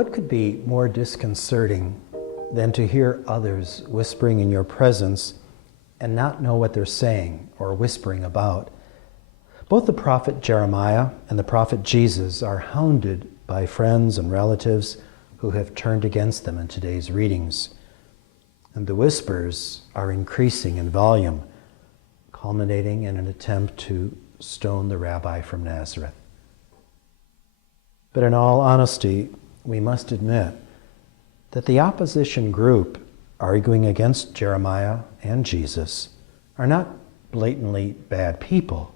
What could be more disconcerting than to hear others whispering in your presence and not know what they're saying or whispering about? Both the prophet Jeremiah and the prophet Jesus are hounded by friends and relatives who have turned against them in today's readings. And the whispers are increasing in volume, culminating in an attempt to stone the rabbi from Nazareth. But in all honesty, we must admit that the opposition group arguing against Jeremiah and Jesus are not blatantly bad people.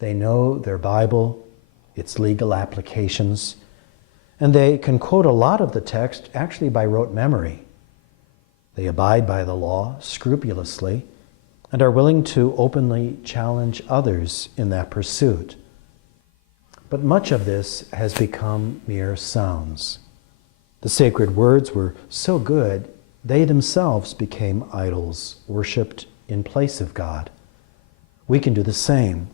They know their Bible, its legal applications, and they can quote a lot of the text actually by rote memory. They abide by the law scrupulously and are willing to openly challenge others in that pursuit. But much of this has become mere sounds. The sacred words were so good, they themselves became idols, worshipped in place of God. We can do the same,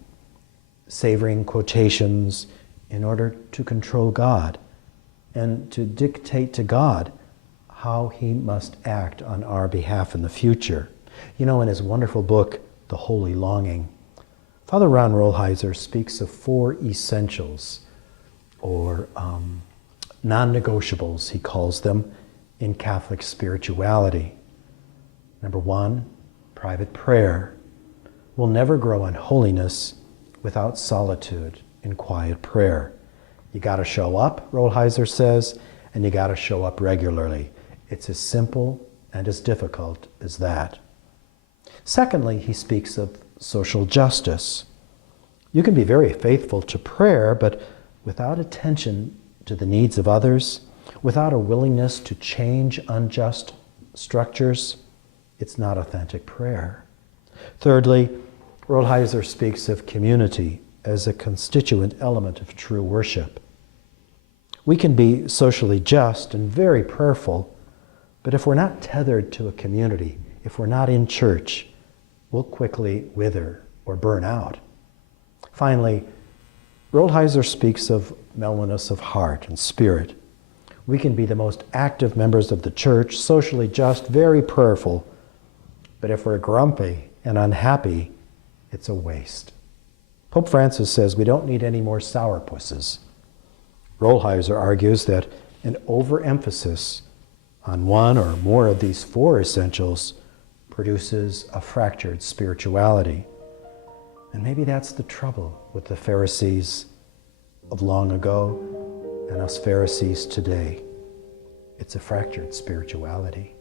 savoring quotations in order to control God and to dictate to God how he must act on our behalf in the future. You know, in his wonderful book, The Holy Longing, Father Ron Rolheiser speaks of 4 essentials, or non-negotiables, he calls them, in Catholic spirituality. Number 1, private prayer. We'll never grow in holiness without solitude in quiet prayer. You got to show up, Rolheiser says, and you got to show up regularly. It's as simple and as difficult as that. Secondly, he speaks of social justice. You can be very faithful to prayer, but without attention to the needs of others, without a willingness to change unjust structures, it's not authentic prayer. Thirdly, Rolheiser speaks of community as a constituent element of true worship. We can be socially just and very prayerful, but if we're not tethered to a community, if we're not in church, we'll quickly wither or burn out. Finally, Rolheiser speaks of mellowness of heart and spirit. We can be the most active members of the church, socially just, very prayerful, but if we're grumpy and unhappy, it's a waste. Pope Francis says we don't need any more sourpusses. Rolheiser argues that an overemphasis on one or more of these 4 essentials produces a fractured spirituality. And maybe that's the trouble with the Pharisees of long ago and us Pharisees today. It's a fractured spirituality.